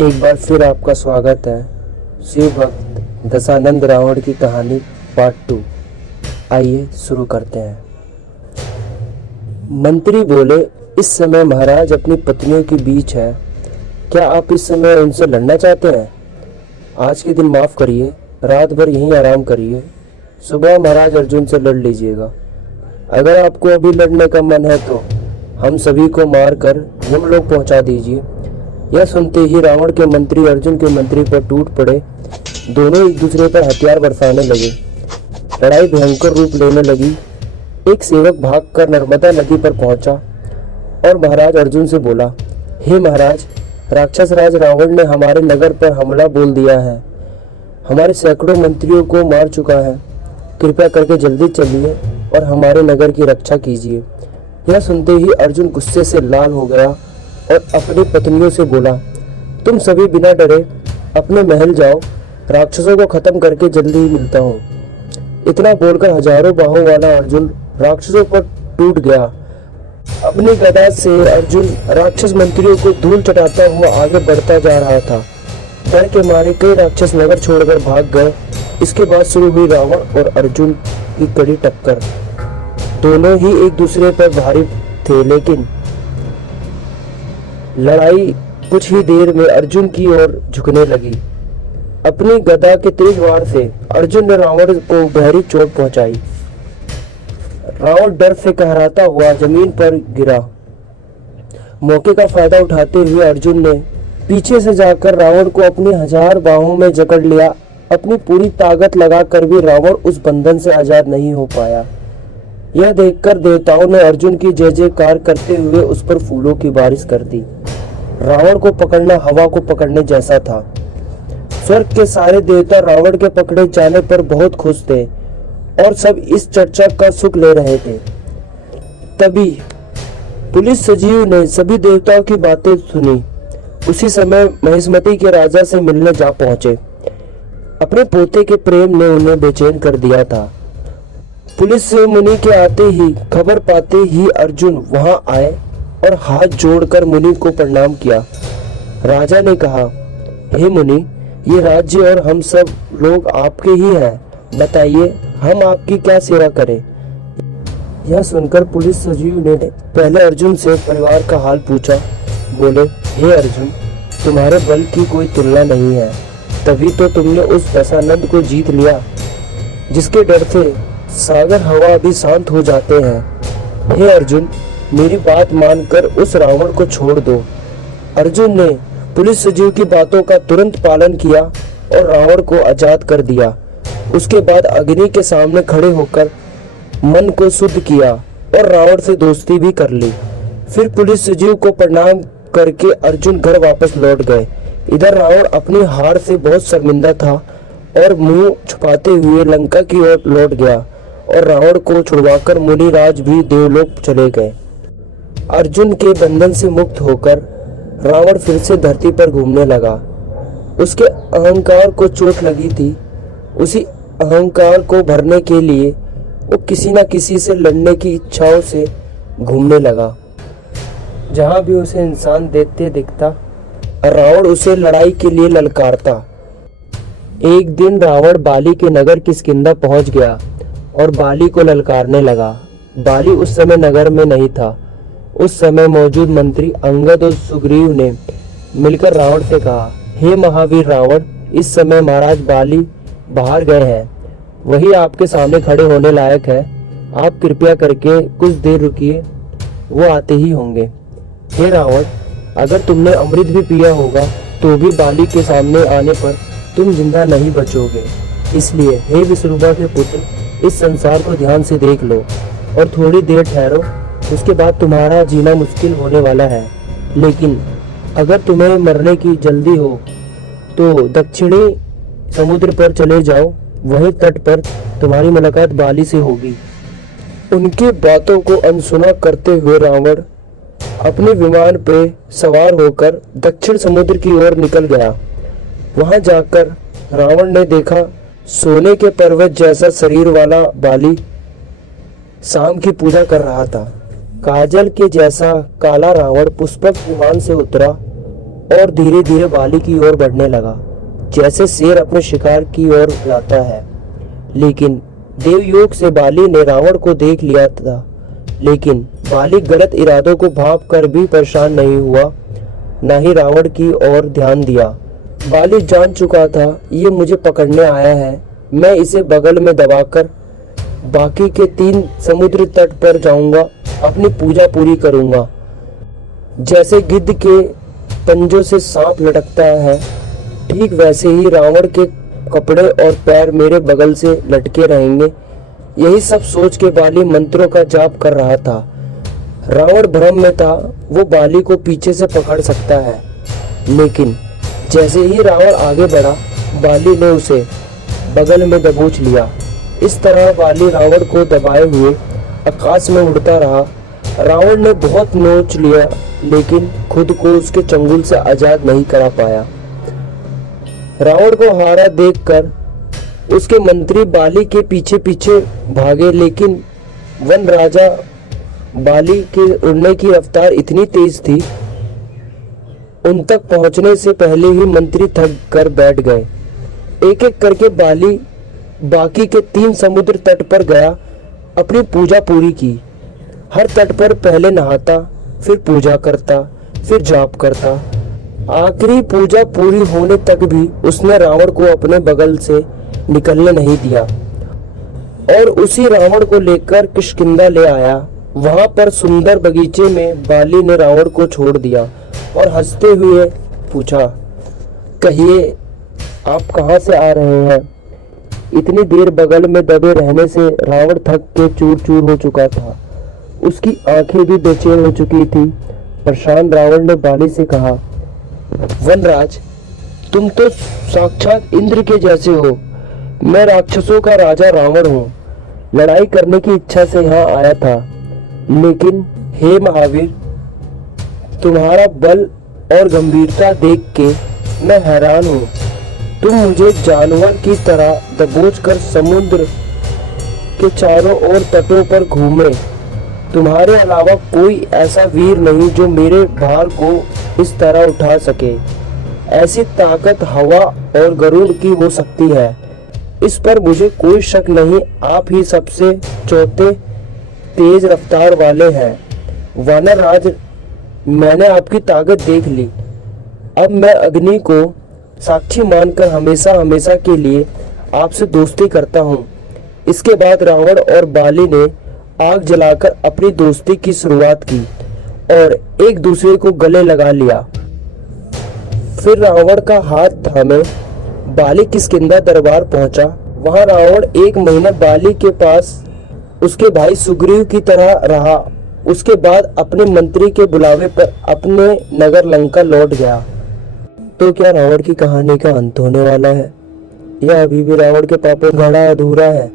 एक बार फिर आपका स्वागत है शिव भक्त दशानंद रावण की कहानी पार्ट 2। आइए शुरू करते हैं। मंत्री बोले, इस समय महाराज अपनी पत्नियों के बीच है, क्या आप इस समय उनसे लड़ना चाहते हैं? आज के दिन माफ करिए, रात भर यहीं आराम करिए, सुबह महाराज अर्जुन से लड़ लीजिएगा। अगर आपको अभी लड़ने का मन है तो हम सभी को मार कर यमलोक पहुंचा दीजिए। यह सुनते ही रावण के मंत्री अर्जुन के मंत्री पर टूट पड़े। दोनों एक दूसरे पर हथियार बरसाने लगे। लड़ाई भयंकर रूप लेने लगी। एक सेवक भागकर नर्मदा नदी पर पहुंचा और महाराज अर्जुन से बोला, हे महाराज, राक्षस राज रावण ने हमारे नगर पर हमला बोल दिया है। हमारे सैकड़ों मंत्रियों को मार चुका है। कृपया करके जल्दी चलिए और हमारे नगर की रक्षा कीजिए। यह सुनते ही अर्जुन गुस्से से लाल हो गया और अपनी पत्नियों से बोला, तुम सभी बिना डरे अपने महल जाओ, राक्षसों को खत्म करके जल्दी ही मिलता हूँ। इतना बोलकर हजारों बाहों वाला अर्जुन राक्षसों पर टूट गया। अपनी गदा से अर्जुन राक्षस मंत्रियों को धूल चटाता हुआ आगे बढ़ता जा रहा था। डर के मारे कई राक्षस नगर छोड़कर भाग गए। इसके बाद शुरू हुई रावण और अर्जुन की कड़ी टक्कर। दोनों ही एक दूसरे पर भारी थे, लेकिन लड़ाई कुछ ही देर में अर्जुन की ओर झुकने लगी। अपनी गदा के तेज वार से अर्जुन ने रावण को गहरी चोट पहुंचाई। रावण डर से कहराता हुआ जमीन पर गिरा। मौके का फायदा उठाते हुए अर्जुन ने पीछे से जाकर रावण को अपनी 1000 बाहों में जकड़ लिया। अपनी पूरी ताकत लगाकर भी रावण उस बंधन से आजाद नहीं हो पाया। यह देखकर देवताओं ने अर्जुन की जय जयकार करते हुए उस पर फूलों की बारिश कर दी। रावण को पकड़ना हवा को पकड़ने जैसा था। स्वर्ग के सारे देवता रावण के पकड़े जाने पर बहुत खुश थे और सब इस चर्चा का सुख ले रहे थे। तभी पुलिस सजीव ने सभी देवताओं की बातें सुनी। उसी समय महिष्मति के राजा से मिलने जा पहुंचे। अपने पोते के प्रेम ने उन्हें बेचैन कर दिया था। पुलिस से मुनि के आते ही खबर पाते ही अर्जुन वहां आए और हाथ जोड़कर मुनि को प्रणाम किया। राजा ने कहा, हे मुनि, ये राज्य और हम सब लोग आपके ही हैं। बताइए हम आपकी क्या सेवा करें? यह सुनकर पुलिस सजीव ने पहले अर्जुन से परिवार का हाल पूछा। बोले, हे अर्जुन, तुम्हारे बल की कोई तुलना नहीं है, तभी तो तुमने उस दशानंद को जीत लिया, जिसके डर से सागर हवा भी शांत हो जाते हैं। हे अर्जुन, मेरी बात मानकर उस रावण को छोड़ दो। अर्जुन ने पुलिस सजीव की बातों का तुरंत पालन किया और रावण को आजाद कर दिया। उसके बाद अग्नि के सामने खड़े होकर मन को शुद्ध किया और रावण से दोस्ती भी कर ली। फिर पुलिस सजीव को प्रणाम करके अर्जुन घर वापस लौट गए। इधर रावण अपनी हार से बहुत शर्मिंदा था और मुंह छुपाते हुए लंका की ओर लौट गया और रावण को छुड़वाकर मुनिराज भी देवलोक चले गए। अर्जुन के बंधन से मुक्त होकर रावण फिर से धरती पर घूमने लगा। उसके अहंकार को चोट लगी थी। उसी अहंकार को भरने के लिए वो किसी न किसी से लड़ने की इच्छाओं से घूमने लगा। जहां भी उसे इंसान देखते दिखता, रावण उसे लड़ाई के लिए ललकारता। एक दिन रावण बाली के नगर किष्किंधा पहुंच गया और बाली को ललकारने लगा। बाली उस समय नगर में नहीं था। उस समय मौजूद मंत्री अंगद और सुग्रीव ने मिलकर रावण से कहा, हे महावीर रावण, इस समय महाराज बाली बाहर गए हैं, वही आपके सामने खड़े होने लायक है। आप कृपया करके कुछ देर रुकिए, वो आते ही होंगे। हे रावण, अगर तुमने अमृत भी पिया होगा तो भी बाली के सामने आने पर तुम जिंदा नहीं बचोगे। इसलिए हे विश्रुवा के पुत्र, इस संसार को ध्यान से देख लो और थोड़ी देर ठहरो, उसके बाद तुम्हारा जीना मुश्किल होने वाला है। लेकिन अगर तुम्हें मरने की जल्दी हो तो दक्षिणी समुद्र पर चले जाओ, वहीं तट पर तुम्हारी मुलाकात बाली से होगी। उनकी बातों को अनसुना करते हुए रावण अपने विमान पे सवार होकर दक्षिण समुद्र की ओर निकल गया। वहां जाकर रावण ने देखा सोने के पर्वत जैसा शरीर वाला बाली शाम की पूजा कर रहा था। काजल के जैसा काला रावण पुष्पक विमान से उतरा और धीरे धीरे बाली की ओर बढ़ने लगा, जैसे शेर अपने शिकार की ओर जाता है। लेकिन देवयोग से बाली ने रावण को देख लिया था, लेकिन बाली गलत इरादों को भांप कर भी परेशान नहीं हुआ, न ही रावण की ओर ध्यान दिया। बाली जान चुका था ये मुझे पकड़ने आया है, मैं इसे बगल में दबाकर बाकी के 3 समुद्र तट पर जाऊंगा, अपनी पूजा पूरी करूंगा। जैसे गिद्ध के पंजों से सांप लटकता है, ठीक वैसे ही रावण के कपड़े और पैर मेरे बगल से लटके रहेंगे। यही सब सोच के बाली मंत्रों का जाप कर रहा था। रावण भ्रम में था, वो बाली को पीछे से पकड़ सकता है, लेकिन जैसे ही रावण आगे बढ़ा, बाली ने उसे बगल में दबोच लिया। इस तरह बाली रावण को दबाए हुए आकाश में उड़ता रहा। रावण ने बहुत नोच लिया, लेकिन खुद को उसके चंगुल से आजाद नहीं करा पाया। रावण को हारा देखकर उसके मंत्री बाली के पीछे पीछे भागे, लेकिन वन राजा बाली के उड़ने की रफ्तार इतनी तेज थी, उन तक पहुंचने से पहले ही मंत्री थक कर बैठ गए। एक एक करके बाली बाकी के 3 समुद्र तट पर गया, अपनी पूजा पूरी की। हर तट पर पहले नहाता, फिर पूजा करता, फिर जाप करता। आखिरी पूजा पूरी होने तक भी उसने रावण को अपने बगल से निकलने नहीं दिया और उसी रावण को लेकर किष्किंधा ले आया। वहां पर सुंदर बगीचे में बाली ने रावण को छोड़ दिया और हंसते हुए पूछा, कहिए आप कहां से आ रहे हैं? इतनी देर बगल में दबे रहने से रावण थक के चूर चूर हो चुका था। उसकी आंखें भी बेचैन हो चुकी थी। परेशान रावण ने बाली से कहा, वनराज, तुम तो साक्षात इंद्र के जैसे हो। मैं राक्षसों का राजा रावण हूँ, लड़ाई करने की इच्छा से यहाँ आया था, लेकिन हे महावीर, तुम्हारा बल और गंभीरता देख के मैं हैरान हूँ। तुम मुझे जानवर की तरह दबोच कर समुद्र के चारों ओर तटों पर घूमे। तुम्हारे अलावा कोई ऐसा वीर नहीं जो मेरे भार को इस तरह उठा सके। ऐसी ताकत हवा और गरुड़ की हो सकती है, इस पर मुझे कोई शक नहीं। आप ही सबसे चौथे तेज रफ्तार वाले हैं। वानर राज, मैंने आपकी ताकत देख ली। अब मैं अग्नि को साक्षी मानकर हमेशा हमेशा के लिए आपसे दोस्ती करता हूँ। इसके बाद रावण और बाली ने आग जलाकर अपनी दोस्ती की शुरुआत की और एक दूसरे को गले लगा लिया। फिर रावण का हाथ थामे बाली किष्किंधा दरबार पहुंचा। वहां रावण 1 महीना बाली के पास उसके भाई सुग्रीव की तरह रहा। उसके बाद अपने मंत्री के बुलावे पर अपने नगर लंका लौट गया। तो क्या रावण की कहानी का अंत होने वाला है या अभी भी रावण के पापों का घड़ा अधूरा है?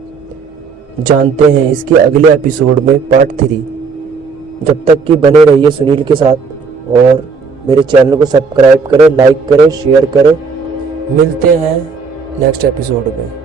जानते हैं इसके अगले एपिसोड में पार्ट 3। जब तक कि बने रहिए सुनील के साथ और मेरे चैनल को सब्सक्राइब करें, लाइक करें, शेयर करें। मिलते हैं नेक्स्ट एपिसोड में।